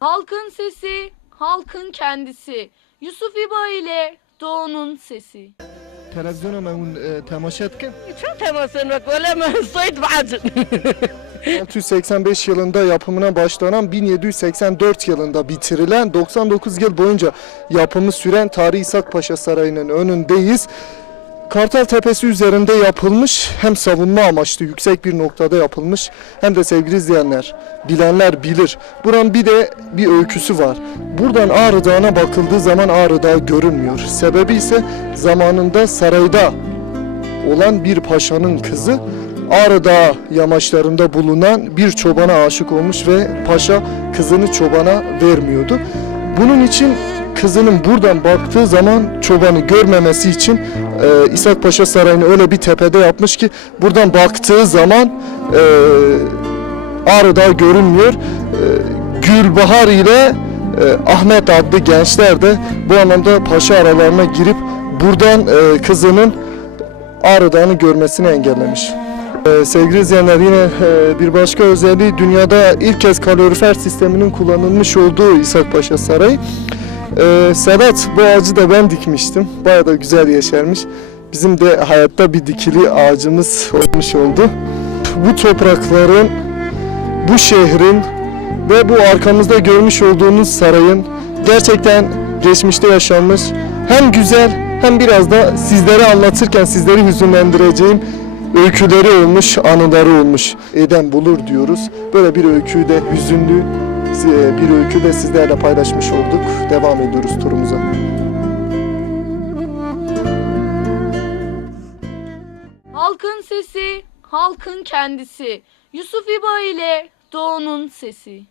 Halkın sesi, halkın kendisi. Yusuf İba ile Doğu'nun sesi. تلفزيون ما اون تماشات كن شو تماسنك ولا ما صيد بعد 685 yılında yapımına başlanan 1784 yılında bitirilen 99 yıl boyunca yapımı süren Tarihi İshak Paşa Sarayı'nın önündeyiz. Kartal Tepesi üzerinde yapılmış hem savunma amaçlı yüksek bir noktada yapılmış hem de sevgili izleyenler bilenler bilir. Buranın bir de bir öyküsü var. Buradan Ağrı Dağı'na bakıldığı zaman Ağrı Dağı görünmüyor. Sebebi ise zamanında sarayda olan bir paşanın kızı Ağrı Dağı yamaçlarında bulunan bir çobana aşık olmuş ve paşa kızını çobana vermiyordu. Bunun için kızının buradan baktığı zaman çobanı görmemesi için e, İshak Paşa Sarayı'nı öyle bir tepede yapmış ki buradan baktığı zaman e, Ağrı Dağı görünmüyor. E, Gülbahar ile e, Ahmet adlı gençler de bu anlamda paşa aralarına girip buradan e, kızının Ağrı Dağı'nı görmesini engellemiş. Ee, sevgili izleyenler yine e, bir başka özelliği dünyada ilk kez kalorifer sisteminin kullanılmış olduğu İshak Paşa Sarayı. Ee, Sedat bu ağacı da ben dikmiştim. Bayağı da güzel yeşermiş. Bizim de hayatta bir dikili ağacımız olmuş oldu. Bu toprakların, bu şehrin ve bu arkamızda görmüş olduğunuz sarayın gerçekten geçmişte yaşanmış hem güzel hem biraz da sizlere anlatırken sizleri hüzünlendireceğim öyküleri olmuş, anıları olmuş. Eden bulur diyoruz. Böyle bir öyküyü de hüzünlü e, bir öykü de sizlerle paylaşmış olduk. Devam ediyoruz turumuza. Halkın sesi, halkın kendisi. Yusuf İba ile Doğu'nun sesi.